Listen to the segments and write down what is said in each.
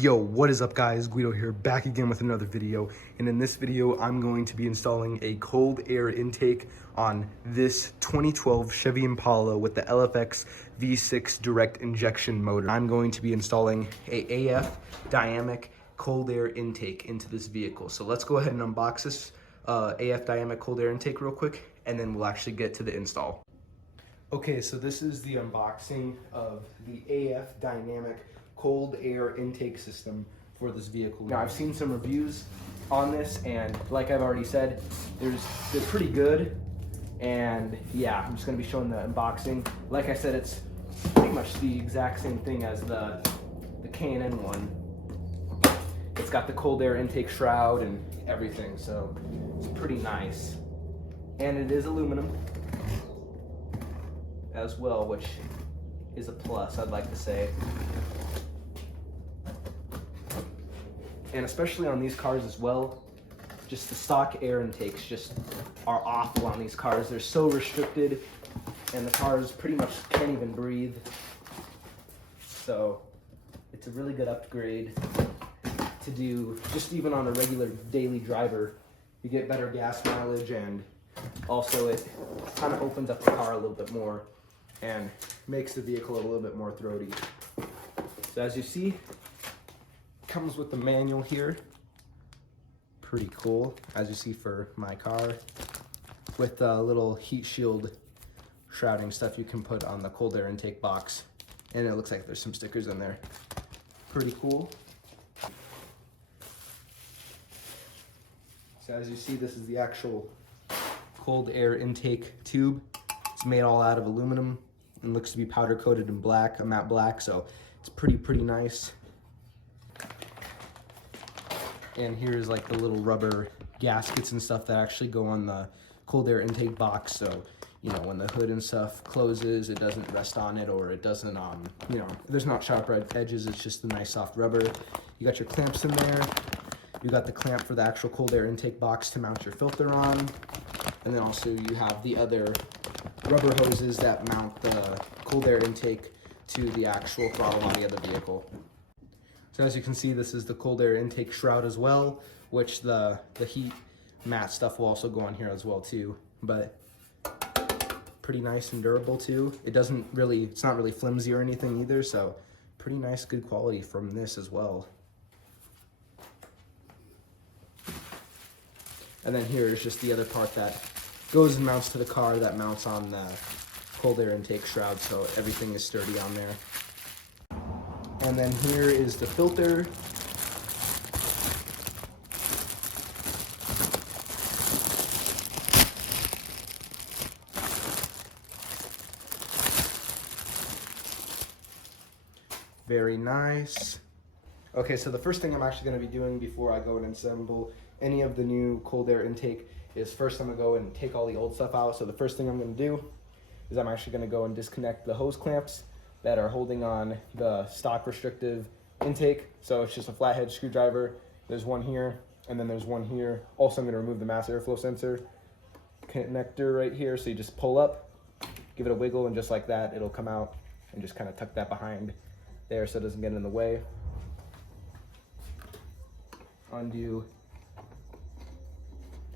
Yo, what is up guys? Guido here, back again with another video. And in this video, I'm going to be installing a cold air intake on this 2012 Chevy Impala with the LFX V6 direct injection motor. I'm going to be installing a AF dynamic cold air intake into this vehicle. So let's go ahead and unbox this AF dynamic cold air intake real quick, and then we'll actually get to the install. Okay, so this is the unboxing of the AF dynamic cold air intake system for this vehicle. Now I've seen some reviews on this, and like I've already said, they're pretty good. And yeah, I'm just gonna be showing the unboxing. Like I said, it's pretty much the exact same thing as the K&N one. It's got the cold air intake shroud and everything, so it's pretty nice. And it is aluminum as well, which is a plus, I'd like to say. And especially on these cars as well, just the stock air intakes just are awful on these cars. They're so restricted, and the cars pretty much can't even breathe. So it's a really good upgrade to do just even on a regular daily driver. You get better gas mileage, and also it kind of opens up the car a little bit more and makes the vehicle a little bit more throaty. So as you see, comes with the manual here. Pretty cool, as you see for my car, with a little heat shield shrouding stuff you can put on the cold air intake box. And it looks like there's some stickers in there. Pretty cool. So as you see, this is the actual cold air intake tube. It's made all out of aluminum and looks to be powder coated in black, a matte black, so it's pretty nice. And here's like the little rubber gaskets and stuff that actually go on the cold air intake box, so you know, when the hood and stuff closes, it doesn't rest on it, or it doesn't you know, there's not sharp edges. It's just the nice soft rubber. You got your clamps in there. You got the clamp for the actual cold air intake box to mount your filter on, and then also you have the other rubber hoses that mount the cold air intake to the actual throttle body of the vehicle. So as you can see, this is the cold air intake shroud as well, which the heat mat stuff will also go on here as well too. But pretty nice and durable too. It's not really flimsy or anything either, so pretty nice, good quality from this as well. And then here is just the other part that goes and mounts to the car, that mounts on the cold air intake shroud, so everything is sturdy on there. And then here is the filter. Very nice. Okay, so the first thing I'm actually going to be doing before I go and assemble any of the new cold air intake is first I'm going to go and take all the old stuff out. So the first thing I'm going to do is I'm actually going to go and disconnect the hose clamps that are holding on the stock restrictive intake. So it's just a flathead screwdriver. There's one here, and then there's one here. Also, I'm going to remove the mass airflow sensor connector right here. So you just pull up, give it a wiggle, and just like that, it'll come out, and just kind of tuck that behind there so it doesn't get in the way. Undo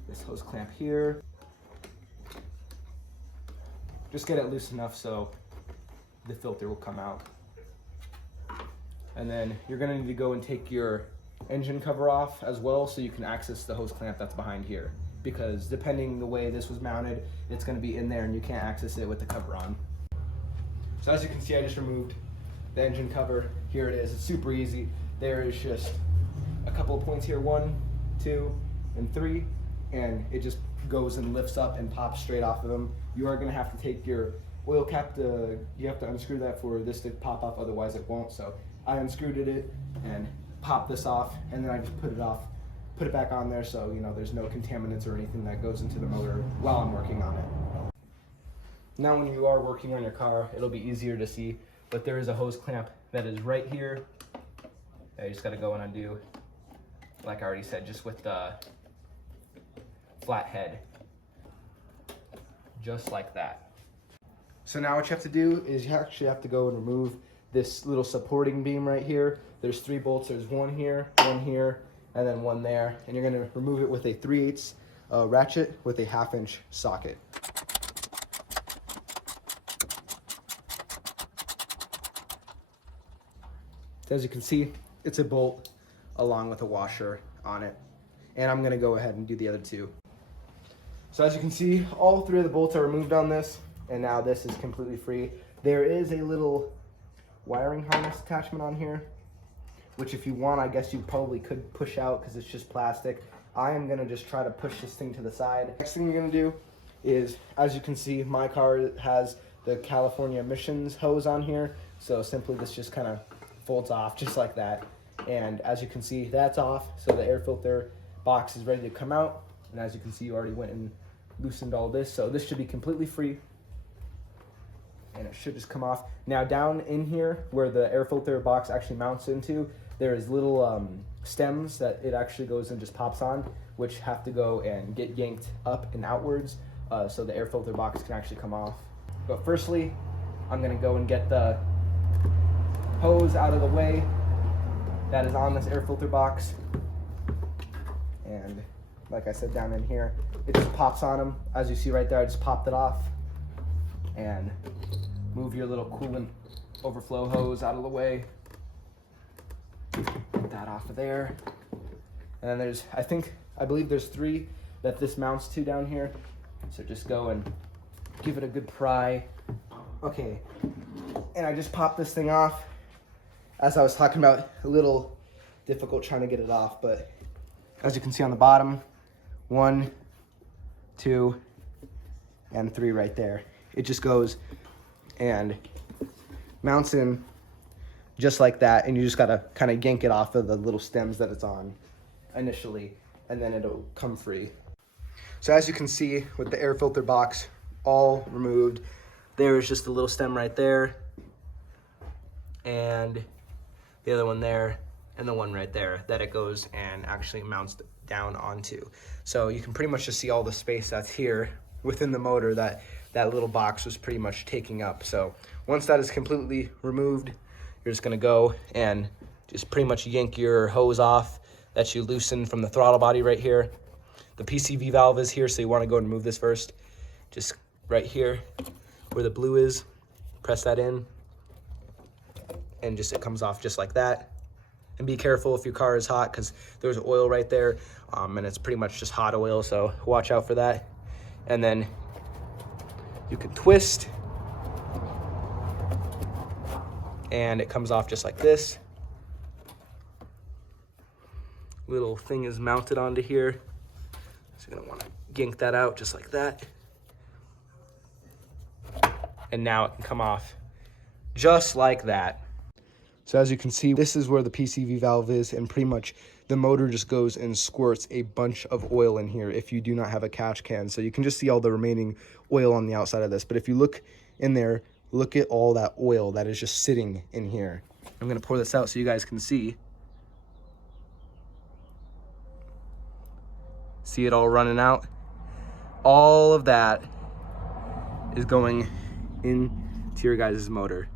this hose clamp here. Just get it loose enough so the filter will come out. And then you're gonna need to go and take your engine cover off as well, so you can access the hose clamp that's behind here, because depending the way this was mounted, it's gonna be in there and you can't access it with the cover on. So as you can see, I just removed the engine cover. Here it is. It's super easy. There is just a couple of points here, 1, 2, and 3, and it just goes and lifts up and pops straight off of them. You are gonna have to take your oil cap you have to unscrew that for this to pop up, otherwise it won't. So I unscrewed it and popped this off, and then I just put it back on there, so you know there's no contaminants or anything that goes into the motor while I'm working on it. Now when you are working on your car, it'll be easier to see, but there is a hose clamp that is right here. You just gotta go and undo, like I already said, just with the flat head, just like that. So now what you have to do is you actually have to go and remove this little supporting beam right here there's 3 bolts. There's one here, and then one there. And you're gonna remove it with a 3/8 ratchet with a 1/2-inch socket. As you can see, it's a bolt along with a washer on it. And I'm gonna go ahead and do the other 2. So as you can see, all 3 of the bolts are removed on this, and now this is completely free. There is a little wiring harness attachment on here, which if you want, I guess you probably could push out because it's just plastic. I am gonna just try to push this thing to the side. Next thing you're gonna do is, as you can see, my car has the California emissions hose on here. So simply this just kind of folds off just like that. And as you can see, that's off. So the air filter box is ready to come out. And as you can see, you already went and loosened all this. So this should be completely free. And it should just come off. Now down in here where the air filter box actually mounts into, there is little stems that it actually goes and just pops on, which have to go and get yanked up and outwards so the air filter box can actually come off. But firstly, I'm gonna go and get the hose out of the way that is on this air filter box. And like I said, down in here, it just pops on them. As you see right there, I just popped it off. And move your little coolant overflow hose out of the way. Get that off of there. And then there's, I believe there's 3 that this mounts to down here. So just go and give it a good pry. Okay, and I just popped this thing off. As I was talking about, a little difficult trying to get it off, but as you can see on the bottom, 1, 2, and 3 right there. It just goes and mounts in just like that, and you just gotta kind of yank it off of the little stems that it's on initially, and then it'll come free. So as you can see with the air filter box all removed, there is just a little stem right there, and the other one there, and the one right there that it goes and actually mounts down onto. So you can pretty much just see all the space that's here within the motor that little box was pretty much taking up. So once that is completely removed, you're just gonna go and just pretty much yank your hose off that you loosened from the throttle body right here. The PCV valve is here, so you wanna go and remove this first. Just right here where the blue is, press that in, and just it comes off just like that. And be careful if your car is hot, because there's oil right there, and it's pretty much just hot oil, so watch out for that. And then you can twist, and it comes off just like this. Little thing is mounted onto here, so you're gonna wanna yank that out just like that. And now it can come off just like that. So as you can see, this is where the PCV valve is, and pretty much the motor just goes and squirts a bunch of oil in here if you do not have a catch can. So you can just see all the remaining oil on the outside of this. But if you look in there, look at all that oil that is just sitting in here. I'm gonna pour this out so you guys can see. See it all running out? All of that is going into your guys' motor.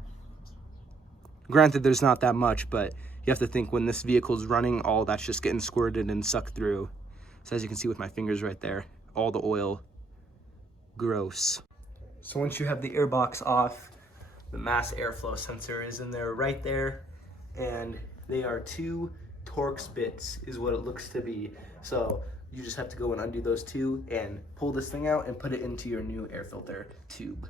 Granted, there's not that much, but you have to think when this vehicle is running, all that's just getting squirted and sucked through. So as you can see with my fingers right there, all the oil, gross. So once you have the air box off, the mass airflow sensor is in there right there, and they are 2 Torx bits is what it looks to be. So you just have to go and undo those 2 and pull this thing out and put it into your new air filter tube.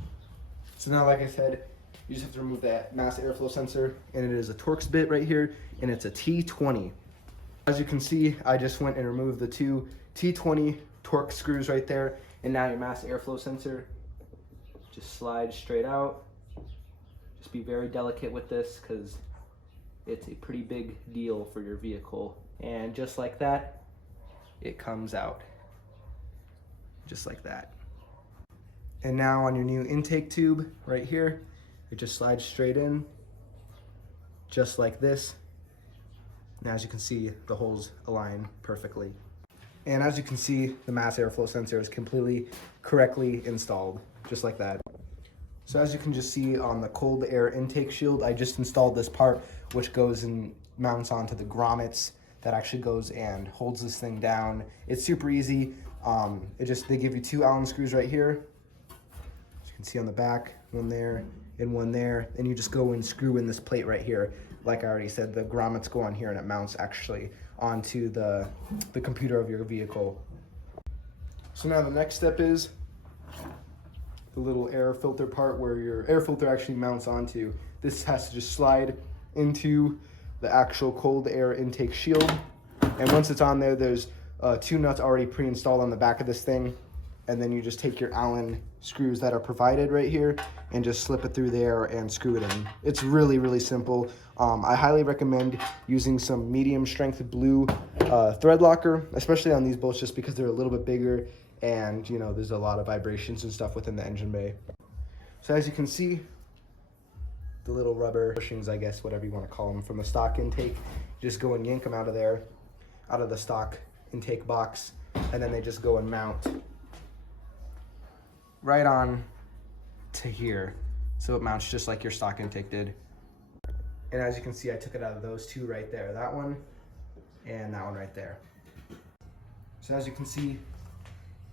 So now, like I said, you just have to remove that mass airflow sensor, and it is a Torx bit right here, and it's a T20. As you can see, I just went and removed the 2 T20 Torx screws right there, and now your mass airflow sensor just slides straight out. Just be very delicate with this because it's a pretty big deal for your vehicle. And just like that, it comes out. Just like that. And now on your new intake tube right here, it just slides straight in, just like this. And as you can see, the holes align perfectly. And as you can see, the mass airflow sensor is completely correctly installed, just like that. So as you can just see on the cold air intake shield, I just installed this part which goes and mounts onto the grommets that actually goes and holds this thing down. It's super easy. They give you 2 Allen screws right here. As you can see on the back, one there and one there. And you just go and screw in this plate right here. Like I already said, the grommets go on here and it mounts actually onto the computer of your vehicle. So now the next step is the little air filter part where your air filter actually mounts onto. This has to just slide into the actual cold air intake shield. And once it's on there, there's 2 nuts already pre-installed on the back of this thing. And then you just take your Allen screws that are provided right here and just slip it through there and screw it in. It's really, really simple. I highly recommend using some medium strength blue thread locker, especially on these bolts, just because they're a little bit bigger and you know there's a lot of vibrations and stuff within the engine bay. So as you can see, the little rubber bushings, I guess, whatever you want to call them, from the stock intake, just go and yank them out of there, out of the stock intake box, and then they just go and mount right on to here. So it mounts just like your stock intake did. And as you can see, I took it out of those 2 right there, that one and that one right there. So as you can see,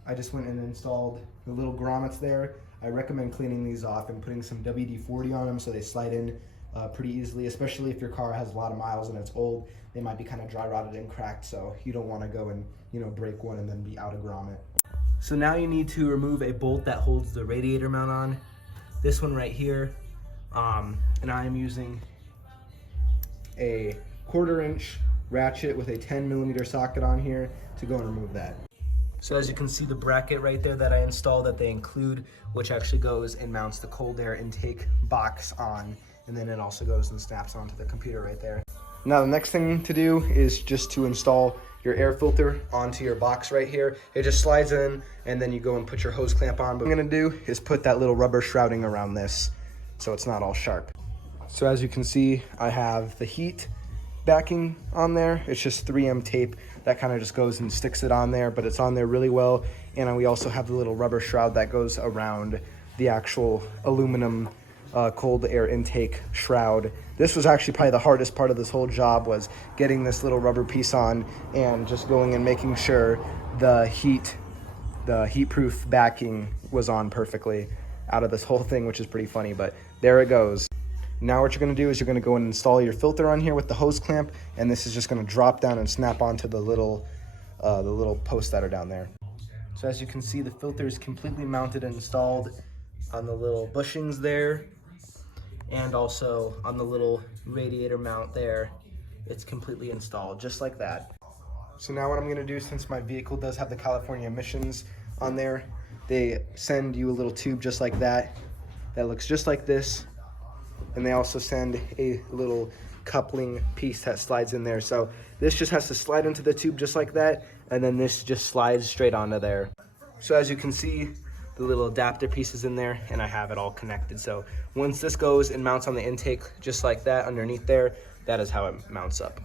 I just went and installed the little grommets there. I recommend cleaning these off and putting some WD-40 on them so they slide in pretty easily, especially if your car has a lot of miles and it's old. They might be kind of dry rotted and cracked, so you don't want to go and break one and then be out of grommet. So now you need to remove a bolt that holds the radiator mount on. This one right here, and I am using a 1/4 inch ratchet with a 10mm socket on here to go and remove that. So as you can see, the bracket right there that I installed that they include, which actually goes and mounts the cold air intake box on, and then it also goes and snaps onto the computer right there. Now the next thing to do is just to install your air filter onto your box right here. It just slides in and then you go and put your hose clamp on. But what I'm gonna do is put that little rubber shrouding around this so it's not all sharp. So as you can see, I have the heat backing on there. It's just 3M tape that kind of just goes and sticks it on there, but it's on there really well. And we also have the little rubber shroud that goes around the actual aluminum cold air intake shroud. This was actually probably the hardest part of this whole job, was getting this little rubber piece on and just going and making sure the heat-proof backing was on perfectly out of this whole thing, which is pretty funny, but there it goes. Now what you're gonna do is you're gonna go and install your filter on here with the hose clamp, and this is just gonna drop down and snap onto the little posts that are down there. So as you can see, the filter is completely mounted and installed on the little bushings there, and also on the little radiator mount there. It's completely installed, just like that. So now what I'm gonna do, since my vehicle does have the California emissions on there, they send you a little tube just like that looks just like this. And they also send a little coupling piece that slides in there. So this just has to slide into the tube just like that, and then this just slides straight onto there. So as you can see, the little adapter piece is in there, and I have it all connected. So once this goes and mounts on the intake just like that underneath there, that is how it mounts up.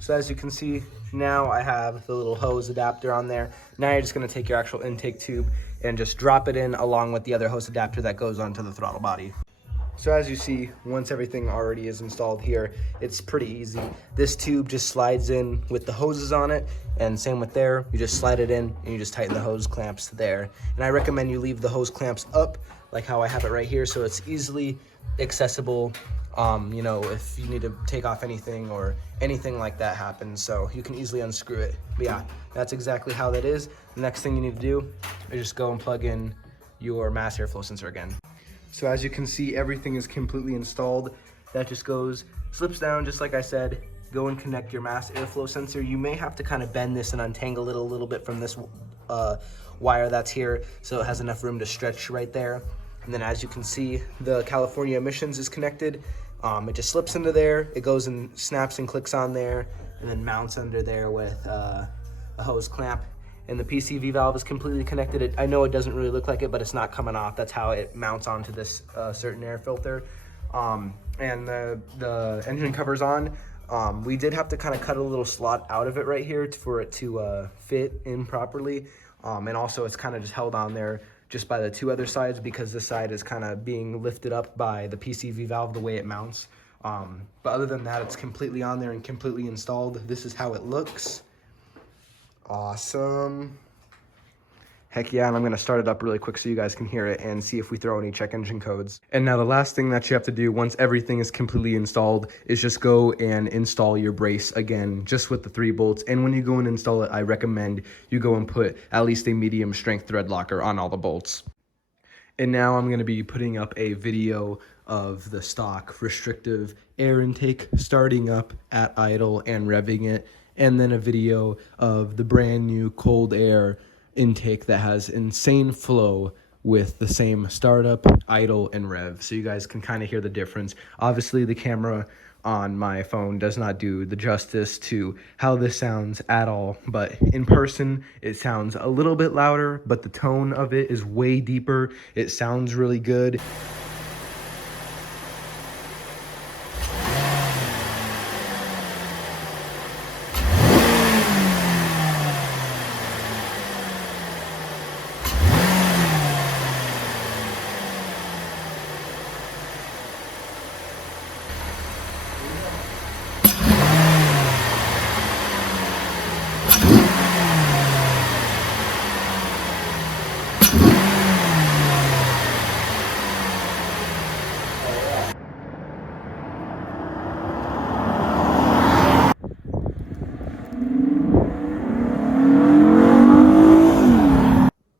So as you can see, now I have the little hose adapter on there. Now you're just gonna take your actual intake tube and just drop it in along with the other hose adapter that goes onto the throttle body. So as you see, once everything already is installed here, it's pretty easy. This tube just slides in with the hoses on it, and same with there. You just slide it in and you just tighten the hose clamps there. And I recommend you leave the hose clamps up, like how I have it right here, so it's easily accessible. You know, if you need to take off anything or anything like that happens, so you can easily unscrew it. But yeah, that's exactly how that is. The next thing you need to do is just go and plug in your mass airflow sensor again. So as you can see, everything is completely installed. That just slips down just like I said. Go and connect your mass airflow sensor. You may have to kind of bend this and untangle it a little bit from this wire that's here, so it has enough room to stretch right there. And then as you can see, the California emissions is connected. It just slips into there, it goes and snaps and clicks on there, and then mounts under there with a hose clamp. And the PCV valve is completely connected. I know it doesn't really look like it, but it's not coming off. That's how it mounts onto this certain air filter. And the engine cover's on. We did have to kind of cut a little slot out of it right here for it to fit in properly. And also it's kind of just held on there just by the two other sides because this side is kind of being lifted up by the PCV valve the way it mounts. But other than that, it's completely on there and completely installed. This is how it looks. Awesome. Heck yeah, and I'm gonna start it up really quick so you guys can hear it and see if we throw any check engine codes. And now the last thing that you have to do once everything is completely installed is just go and install your brace again, just with the 3 bolts. And when you go and install it, I recommend you go and put at least a medium strength thread locker on all the bolts. And now I'm gonna be putting up a video of the stock restrictive air intake starting up at idle and revving it, and then a video of the brand new cold air intake that has insane flow with the same startup, idle, and rev, so you guys can kind of hear the difference. Obviously, the camera on my phone does not do the justice to how this sounds at all, but in person, it sounds a little bit louder, but the tone of it is way deeper. It sounds really good.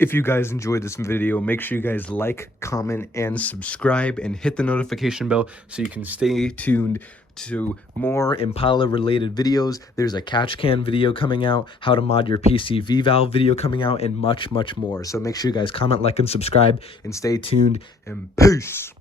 If you guys enjoyed this video, make sure you guys like, comment, and subscribe, and hit the notification bell so you can stay tuned to more Impala related videos. There's a catch can video coming out, how to mod your PCV valve video coming out, and much more. So make sure you guys comment, like, and subscribe, and stay tuned, and peace.